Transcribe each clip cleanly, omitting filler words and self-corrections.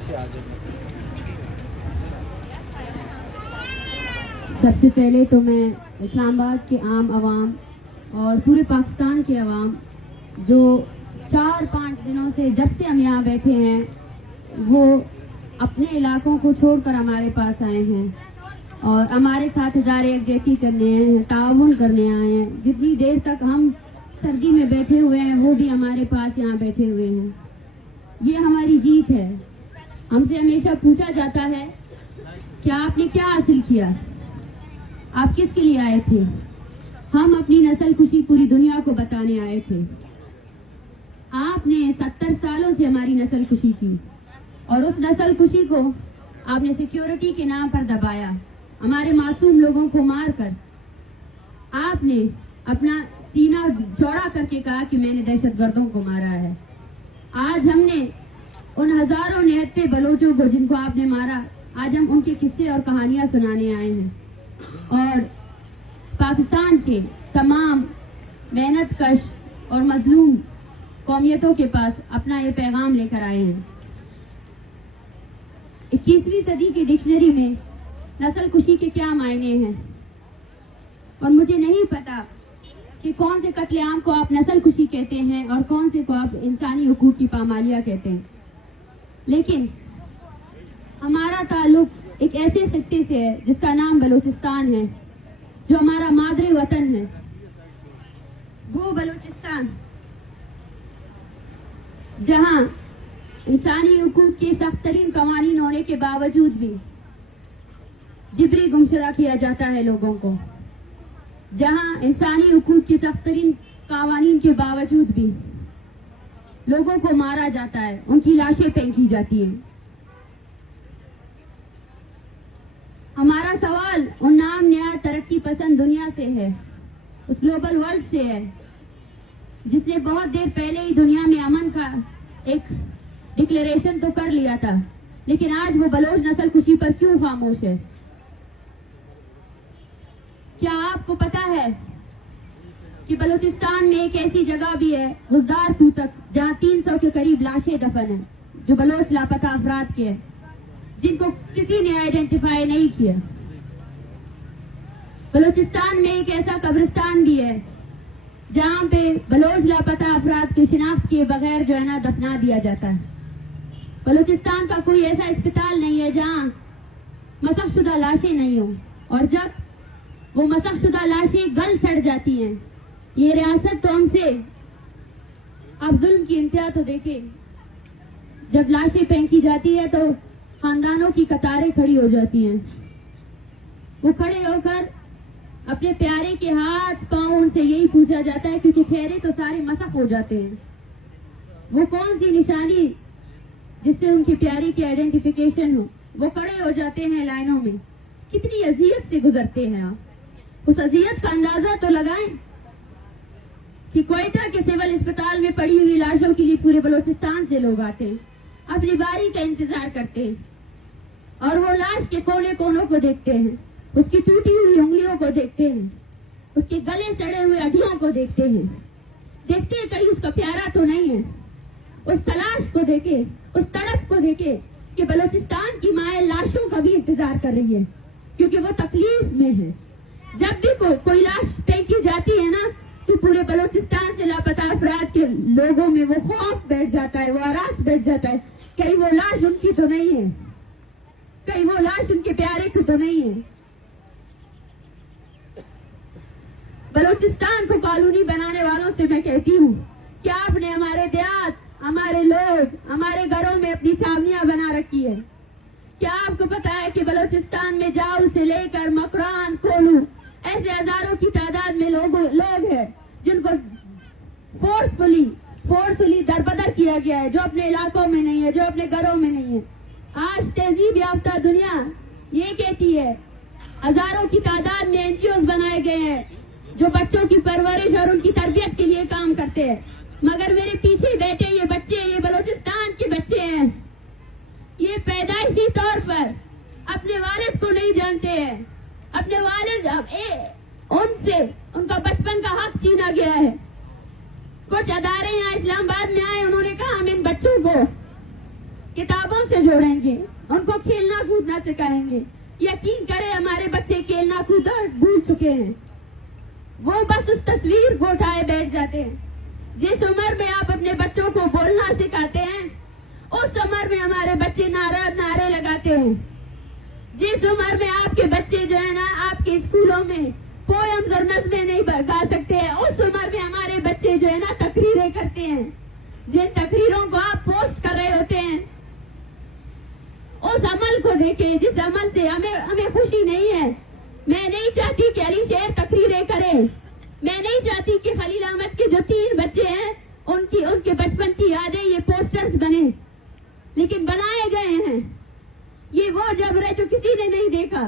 سب سے پہلے تو میں اسلام آباد کے عام عوام اور پورے پاکستان کے عوام جو 4-5 دنوں سے جب سے ہم یہاں بیٹھے ہیں وہ اپنے علاقوں کو چھوڑ کر ہمارے پاس آئے ہیں اور ہمارے ساتھ ہزار یکجہتی کرنے ہیں، تعاون کرنے آئے ہیں. جتنی دیر تک ہم سردی میں بیٹھے ہوئے ہیں وہ بھی ہمارے پاس یہاں بیٹھے ہوئے ہیں. یہ ہماری جیت ہے. ہم سے ہمیشہ پوچھا جاتا ہے کہ آپ نے کیا حاصل کیا، آپ کس کے لیے آئے تھے. ہم اپنی نسل کشی پوری دنیا کو بتانے آئے تھے. آپ نے 70 سالوں سے ہماری نسل کشی کی اور اس نسل کشی کو آپ نے سیکیورٹی کے نام پر دبایا. ہمارے معصوم لوگوں کو مار کر آپ نے اپنا سینہ چوڑا کر کے کہا کہ میں نے دہشت گردوں کو مارا ہے. آج ہم نے ان ہزاروں نہتے بلوچوں کو جن کو آپ نے مارا، آج ہم ان کے قصے اور کہانیاں سنانے آئے ہیں اور پاکستان کے تمام محنت کش اور مظلوم قومیتوں کے پاس اپنا یہ پیغام لے کر آئے ہیں. 21ویں صدی کی ڈکشنری میں نسل کشی کے کیا معنی ہیں اور مجھے نہیں پتا کہ کون سے قتل عام کو آپ نسل کشی کہتے ہیں اور کون سے کو آپ انسانی حقوق کی پامالیاں کہتے ہیں. لیکن ہمارا تعلق ایک ایسے خطے سے ہے جس کا نام بلوچستان ہے، جو ہمارا مادری وطن ہے. وہ بلوچستان جہاں انسانی حقوق کے سخت ترین قوانین ہونے کے باوجود بھی جبری گمشدہ کیا جاتا ہے لوگوں کو، جہاں انسانی حقوق کے سخت ترین قوانین کے باوجود بھی لوگوں کو مارا جاتا ہے، ان کی لاشیں پھینکی جاتی ہیں. ہمارا سوال ان نام نہاد ترقی پسند دنیا سے ہے، اس گلوبل ورلڈ سے ہے جس نے بہت دیر پہلے ہی دنیا میں امن کا ایک ڈکلیریشن تو کر لیا تھا، لیکن آج وہ بلوچ نسل کشی پر کیوں خاموش ہے؟ کیا آپ کو پتا ہے کہ بلوچستان میں ایک ایسی جگہ بھی ہے غزدار توتک جہاں 300 کے قریب لاشیں دفن ہیں جو بلوچ لاپتہ افراد کے ہیں، جن کو کسی نے آئیڈینٹیفائی نہیں کیا. بلوچستان میں ایک ایسا قبرستان بھی ہے جہاں پہ بلوچ لاپتہ افراد کی شناخت کے بغیر جو ہے نا دفنا دیا جاتا ہے. بلوچستان کا کوئی ایسا اسپتال نہیں ہے جہاں مسخ شدہ لاشیں نہیں ہوں، اور جب وہ مسخ شدہ لاشیں گل سڑ جاتی ہیں، یہ ریاست تو ہم سے آپ ظلم کی انتہا تو دیکھیں. جب لاشیں پھینکی جاتی ہے تو خاندانوں کی قطاریں کھڑی ہو جاتی ہیں، وہ کھڑے ہو کر اپنے پیارے کے ہاتھ پاؤں ان سے یہی پوچھا جاتا ہے کیونکہ چہرے تو سارے مسخ ہو جاتے ہیں. وہ کون سی نشانی جس سے ان کی پیاری کی آئیڈینٹیفیکیشن ہو؟ وہ کھڑے ہو جاتے ہیں لائنوں میں. کتنی اذیت سے گزرتے ہیں آپ، اس اذیت کا اندازہ تو لگائیں کہ کوئٹہ کے سول اسپتال میں پڑی ہوئی لاشوں کے لیے پورے بلوچستان سے لوگ آتے ہیں، اپنی باری کا انتظار کرتے ہیں اور وہ لاش کے کونے کونوں کو دیکھتے ہیں، اس کی ٹوٹی ہوئی انگلیوں کو دیکھتے ہیں، اس کے گلے سڑے ہوئے ہڈیوں کو دیکھتے ہیں کہیں اس کا پیارا تو نہیں ہے. اس تلاش کو دیکھے، اس تڑپ کو دیکھے کہ بلوچستان کی مائیں لاشوں کا بھی انتظار کر رہی ہے کیونکہ وہ تکلیف میں ہے. جب بھی کوئی لاش پھینکی جاتی ہے نا تو پورے بلوچستان سے لاپتہ افراد کے لوگوں میں وہ خوف بیٹھ جاتا ہے، وہ ہراس بیٹھ جاتا ہے، کہیں وہ لاش ان کی تو نہیں ہے، کہیں وہ لاش ان کے پیارے کی تو نہیں ہے. بلوچستان کو کالونی بنانے والوں سے میں کہتی ہوں کہ آپ نے ہمارے دیہات، ہمارے لوگ، ہمارے گھروں میں اپنی چھاونیاں بنا رکھی ہے. کیا آپ کو پتا ہے کہ بلوچستان میں جاؤ سے لے کر مکران، کولو ایسے ہزاروں کی تعداد میں لوگ ہیں جن کو فورسفلی دربدر کیا گیا ہے، جو اپنے علاقوں میں نہیں ہے، جو اپنے گھروں میں نہیں ہے. آج تہذیب یافتہ دنیا یہ کہتی ہے، ہزاروں کی تعداد میں NGOs بنائے گئے ہیں جو بچوں کی پرورش اور ان کی تربیت کے لیے کام کرتے ہیں، مگر میرے پیچھے بیٹھے یہ بچے، یہ بلوچستان کے بچے ہیں، یہ پیدائشی طور پر اپنے والد کو نہیں جانتے ہیں. اپنے والد ان سے ان کا بچپن کا حق چھینا گیا ہے. کچھ ادارے یہاں اسلام آباد میں آئے، انہوں نے کہا ہم ان بچوں کو کتابوں खेलों से जोड़ेंगे, उनको खेलना कूदना सिखाएंगे। यकीन करें हमारे बच्चे खेलना कूदना भूल चुके हैं, वो बस उस तस्वीर को उठाए बैठ जाते हैं। जिस उम्र में आप अपने बच्चों को बोलना सिखाते हैं, उस उम्र में हमारे बच्चे नारे लगाते हैं। जिस उम्र में आपके बच्चे जो है ना आपके स्कूलों में पोएम्स और नज़में नहीं गा सकते हैं, उस उम्र में हमारे बच्चे जो है ना तकरीरें करते हैं। जिन तकरीरों को आप पोस्ट कर रहे होते हैं, उस अमल को देखें जिस अमल से हमें खुशी नहीं है। मैं नहीं चाहती कि अली शेर तकरीरें करे, मैं नहीं चाहती कि खलील अहमद के जो 3 बच्चे हैं उनके बचपन की यादें ये पोस्टर्स बने, लेकिन बनाए गए हैं। ये वो जबर है जो किसी ने नहीं देखा।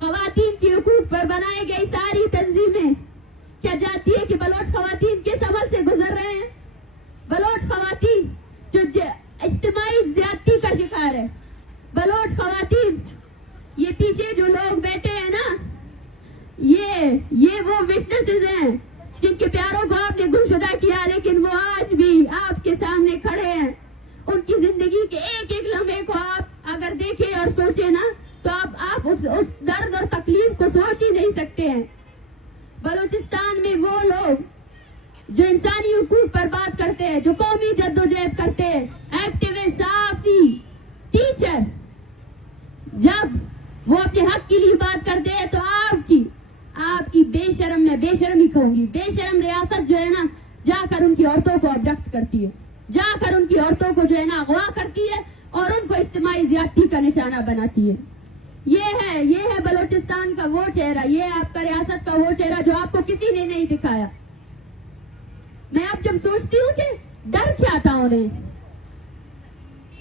खवातीन के हुकूक पर बनाई गई सारी तंजीमें क्या जानती है कि बलोच खवातीन किस अमल से गुजर रहे हैं? बलोच खवातीन जो इज्तिमाई ज्यादती का शिकार है, बलोच खवातीन, ये पीछे जो लोग बैठे हैं ना, ये वो विटनेसेस हैं जिनके प्यारों को आपने गुमशुदा किया, लेकिन वो आज भी आपके सामने खड़े हैं। उनकी जिंदगी के एक एक लम्हे को आप अगर देखें और सोचें ना, तो आप उस दर्द और तकलीफ को सोच ही नहीं सकते हैं। बलूचिस्तान में वो लोग जो इंसानी हुकूक पर बात करते हैं, जो कौमी जद्दोजहद करते हैं, एक्टिविस्ट, सहाफी, टीचर, जब वो अपने हक के लिए बात करते हैं तो आपकी बेशरम, मैं बेशरमी कहूंगी, बेशरम रियासत जो है ना जाकर उनकी औरतों को अबडक्ट करती है, जाकर उनकी औरतों को जो है ना अगवा करती है और उनको इज्तिमाई ज्यादती का निशाना बनाती है। ये है बलूचिस्तान का वो चेहरा, ये है आपका रियासत का वो चेहरा जो आपको किसी ने नहीं दिखाया। मैं अब जब सोचती हूँ कि डर क्या था उन्हें,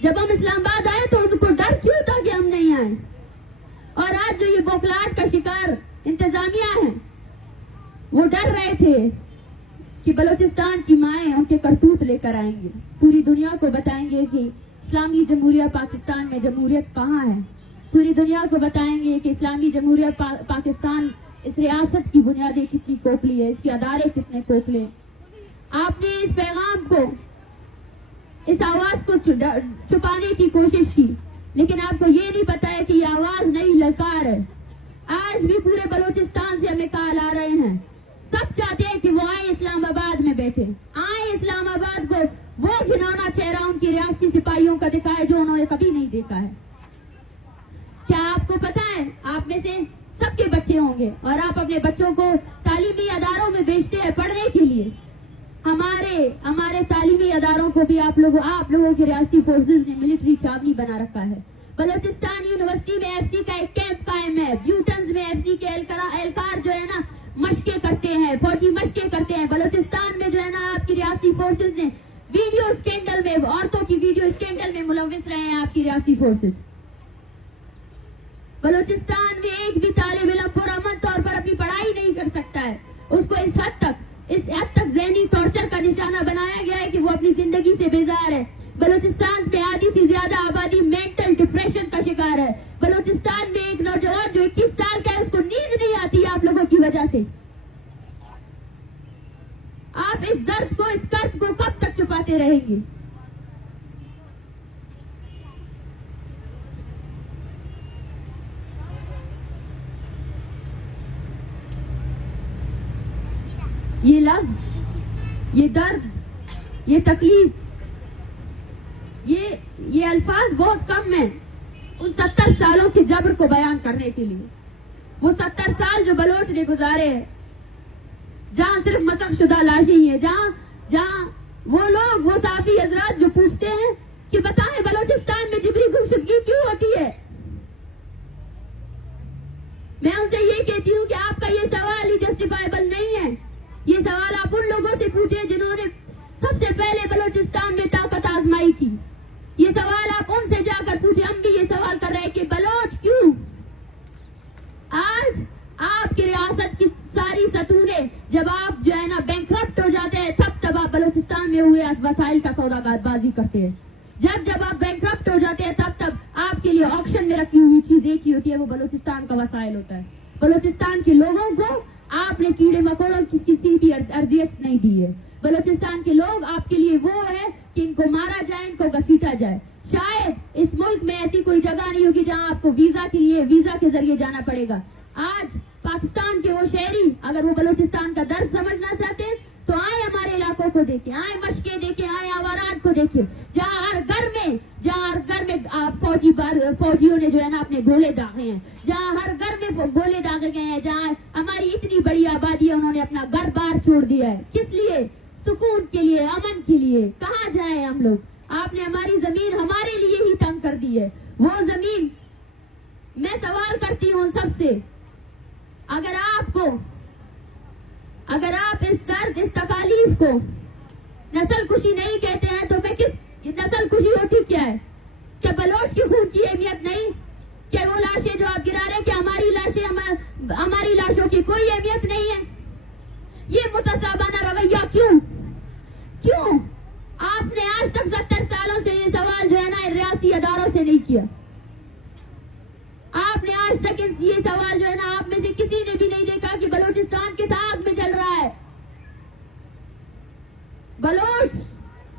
जब हम इस्लामाबाद आए तो उनको डर क्यों था कि हम नहीं आए, और आज जो ये बौखलाहट का शिकार इंतजामिया है, वो डर रहे थे कि बलूचिस्तान की माएं उनके करतूत लेकर आएंगे, पूरी दुनिया को बताएंगे कि इस्लामी जमहूरियत पाकिस्तान में जमहूरियत कहाँ है, पूरी दुनिया को बताएंगे कि इस्लामी जमहूरियत पाकिस्तान इस रियासत की बुनियादें कितनी खोखली है, इसके अदारे कितने खोखले। आपने इस पैगाम को, इस आवाज को छुपाने की कोशिश की, लेकिन आपको ये नहीं पता है कि ये आवाज नहीं ललकार है। आज भी पूरे बलूचिस्तान से हमें कॉल आ रहे हैं, सब चाहते हैं कि वो आए इस्लामाबाद में बैठे, आए इस्लामाबाद को वो घिनौना चेहरा उनकी रियासती सिपाहियों का दिखाए जो उन्होंने कभी नहीं देखा है। क्या आपको पता है, आप में से सबके बच्चे होंगे और आप अपने बच्चों को तालीमी अदारों में भेजते हैं पढ़ने के लिए। हमारे तालीमी अदारों को भी आप लोगों की रियासती फोर्सेज ने मिलिट्री छावनी बना रखा है। बलूचिस्तान यूनिवर्सिटी में एफसी का एक कैंप कायम है, ब्यूटन्स में एफसी के एहलकार जो है ना मशकें करते हैं, फौजी मशकें करते हैं। बलूचिस्तान में जो है ना आपकी रियासती फोर्सेज ने वीडियो स्कैंडल में, औरतों की वीडियो स्कैंडल में मुलविस रहे हैं आपकी रियासती फोर्सेज। बलूचिस्तान में एक भी तालिब इल्म पुरअमन तौर पर अपनी पढ़ाई नहीं कर सकता है, उसको इस हद तक ज़हनी टॉर्चर का निशाना बनाया गया है कि वो अपनी जिंदगी से बेजार है। बलूचिस्तान में आधी से ज्यादा आबादी मेंटल डिप्रेशन का शिकार है। बलूचिस्तान में एक नौजवान जो 21 साल का है, उसको नींद नहीं आती आप लोगों की वजह से। आप इस दर्द को, इस कर्ब को कब तक छुपाते रहेंगे? ये लफ्ज, ये दर्द, ये तकलीफ, ये अल्फाज बहुत कम है उन 70 सालों के जबर को बयान करने के लिए। वो 70 साल जो बलोच ने गुजारे हैं, जहां सिर्फ मसकशुदा लाशें ही है, जहां वो लोग, वो साफी हजरात जो पूछते हैं कि बताएं बलूचिस्तान में जिबरी गुमशुदगी क्यों होती है, मैं उनसे ये कहती हूँ कि आपका ये सवाल ही जस्टिफाइबल नहीं है। ये सवाल आप उन लोगों से पूछे जिन्होंने सबसे पहले बलूचिस्तान में ताकत आजमाई थी। ये सवाल आप उनसे जाकर पूछे। हम भी ये सवाल कर रहे हैं कि बलोच क्यों आज आपकी रियासत की सारी सतूनें, जब आप जो है ना बैंकरप्ट हो जाते हैं, तब आप बलूचिस्तान में हुए वसाइल का सौदाबाजी करते हैं। जब आप बैंकरप्ट हो जाते हैं, तब आपके लिए ऑक्शन में रखी हुई चीज एक ही होती है, वो बलूचिस्तान का वसाइल होता है। बलूचिस्तान के लोगों को आपने कीड़े मकोड़ों की किसी भी अर्जियत नहीं दी है। बलूचिस्तान के लोग आपके लिए वो है कि इनको मारा जाए, इनको घसीटा जाए। शायद इस मुल्क में ऐसी कोई जगह नहीं होगी जहां आपको वीजा के जरिए जाना पड़ेगा। आज पाकिस्तान के वो शहरी अगर वो बलूचिस्तान का दर्द समझना चाहते हैं तो आए हमारे इलाकों को देखे, आए मशके देखे, आए आवारात को देखे, जहाँ हर घर में फौजियों ने जो है ना अपने गोले दागे हैं, जहाँ हर घर में गोले दागे गए हैं, जहाँ हमारी इतनी बड़ी आबादी है उन्होंने अपना घर बार छोड़ दिया है। किस लिए? सुकून के लिए, अमन के लिए। कहाँ जाए हम लोग? आपने हमारी जमीन हमारे लिए ही तंग कर दी है। वो जमीन, मैं सवाल करती हूँ उन सबसे, अगर आप इस दर्द, इस तकालीफ को नस्ल कुशी नहीं कहते हैं तो मैं किस नस्ल कुशी होती क्या है? क्या बलोच की खून की अहमियत नहीं? क्या वो लाशें जो आप गिरा रहे हैं, क्या हमारी लाशें, हमारी लाशों की कोई अहमियत नहीं है? ये मुतसाबाना रवैया क्यों? आपने आज तक 70 सालों से ये सवाल जो है ना रियासती अदारों से नहीं किया। आपने आज तक ये सवाल जो है ना आप में से किसी ने भी नहीं देखा कि बलूचिस्तान किस आग में जल रहा है।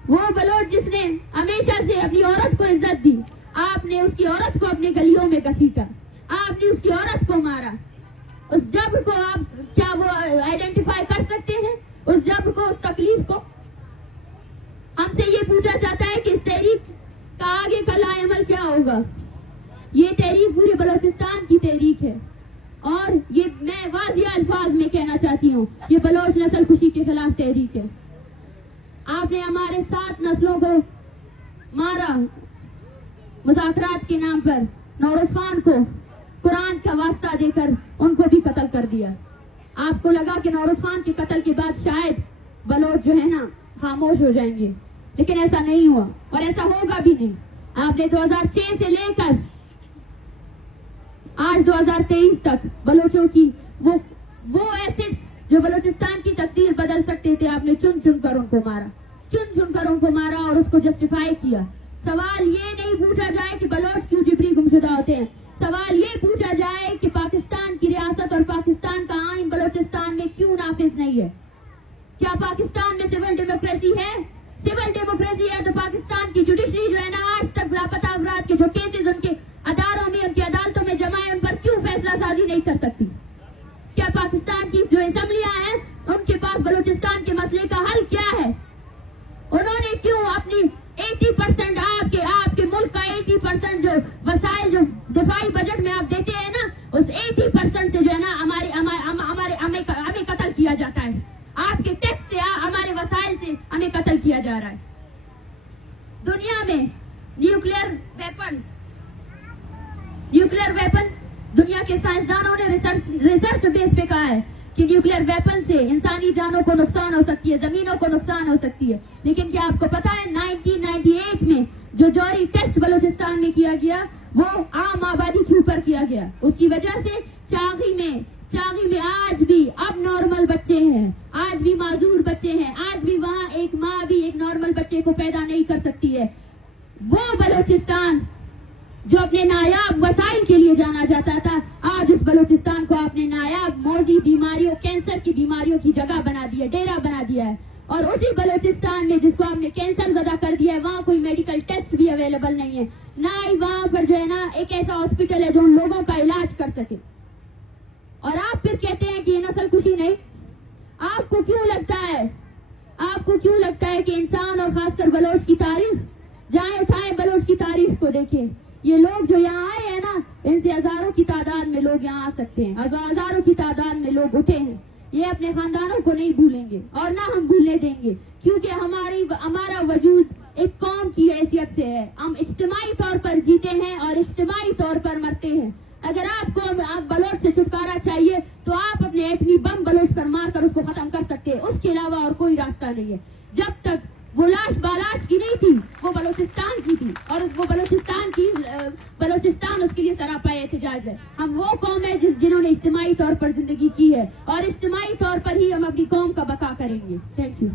वो बलोच जिसने हमेशा से अपनी औरत को इज्जत दी, आपने उसकी औरत को अपनी गलियों में घसीटा, आपने उसकी औरत को मारा। उस जब्र को आप क्या वो आइडेंटिफाई कर सकते हैं? उस जब्र को, उस तकलीफ को? हमसे ये पूछा जाता है कि इस तहरीक का आगे का लाएमल क्या होगा। ये तहरीक पूरे बलूचिस्तान की तहरीक है और ये मैं वाज़िह अल्फाज में कहना चाहती हूँ, ये बलोच नस्ल कुशी के खिलाफ तहरीक है। आपने हमारे 7 नस्लों को मारा मुज़ाकरात के नाम पर। नौरोज खान को कुरान का वास्ता देकर उनको भी कत्ल कर दिया। आपको लगा कि नौरोज खान के कत्ल के बाद शायद बलोच जो है ना खामोश हो जाएंगे, लेकिन ऐसा नहीं हुआ और ऐसा होगा भी नहीं। आपने 2006 से लेकर आज 2023 तक बलोचों की वो एसिड्स जो बलूचिस्तान की तकदीर बदल सकते थे, आपने चुन चुन कर उनको मारा और उसको जस्टिफाई किया। सवाल ये नहीं पूछा जाए कि बलोच क्यों जिबरी गुमशुदा होते हैं, सवाल ये पूछा जाए कि पाकिस्तान की रियासत और पाकिस्तान का आइन बलूचिस्तान में क्यों नाफिज नहीं है। क्या पाकिस्तान में सिविल डेमोक्रेसी है? सिविल डेमोक्रेसी है तो पाकिस्तान की जुडिशरी जो है ना आज तक लापता अफराद के जो केसेस उनके अदारों में, उनकी अदालतों में जमा है, उन पर क्यों फैसला साजी नहीं कर सकती? क्या पाकिस्तान की जो असेंबलियां हैं उनके पास बलूचिस्तान के मसले का हल क्या है? उन्होंने क्यों अपनी 80% आपके मुल्क का 80% जो वसाइल जो दिफाई बजट में आप देते हैं ना, उस 80% से जो है ना हमें कत्ल किया जाता है। आपके टैक्स से, हमारे वसाइल से हमें कत्ल किया जा रहा है। दुनिया में न्यूक्लियर वेपन्स दुनिया के साइंसदानों ने रिसर्च बेस पे कहा है कि न्यूक्लियर वेपन से इंसानी जानों को नुकसान हो सकती है, जमीनों को नुकसान हो सकती है। लेकिन क्या आपको पता है 1998 में जो जौहरी टेस्ट बलूचिस्तान में किया गया वो आम आबादी के ऊपर किया गया। उसकी वजह से चागी में आज भी अब नॉर्मल बच्चे हैं, आज भी माजूर बच्चे हैं, आज भी वहाँ एक माँ भी एक नॉर्मल बच्चे को पैदा नहीं कर सकती है। वो बलूचिस्तान जो अपने नायाब वसाइल के लिए जाना जाता था, आज इस बलूचिस्तान को आपने नायाब मौजी बीमारियों, कैंसर की बीमारियों की जगह बना दिया, डेरा बना दिया है। और उसी बलूचिस्तान में जिसको आपने कैंसर ज़दा कर दिया है, वहाँ कोई मेडिकल टेस्ट भी अवेलेबल नहीं है, ना ही वहाँ पर जो है ना एक ऐसा हॉस्पिटल है जो उन लोगों का इलाज कर सके। और आप फिर कहते हैं कि ये नस्ल कुशी नहीं। आपको क्यों लगता है कि इंसान और खासकर बलोच की तारीफ, जाए उठाए बलोच की तारीफ को देखें। ये लोग जो यहाँ आए हैं ना, इनसे हजारों की तादाद में लोग यहाँ आ सकते हैं, हजारों की तादाद में लोग उठे हैं। ये अपने खानदानों को नहीं भूलेंगे और ना हम भूलने देंगे, क्योंकि हमारा वजूद एक कौम की हैसियत से है। हम इज्तिमाई तौर पर जीते हैं और इज्तिमाई तौर पर मरते हैं। अगर आप बलोच से छुटकारा चाहिए तो आप अपने एटमी बम बलोच पर मारकर उसको खत्म कर सकते हैं, उसके अलावा और कोई रास्ता नहीं है। जब तक वो लाश बालाच की नहीं थी, वो बलूचिस्तान की थी और वो बलूचिस्तान उसके लिए सरापा एहतजाज है। हम वो कौम है जिन्होंने इज्तिमाई तौर पर जिंदगी की है और इज्तिमाई तौर पर ही हम अपनी कौम का बका करेंगे। Thank you.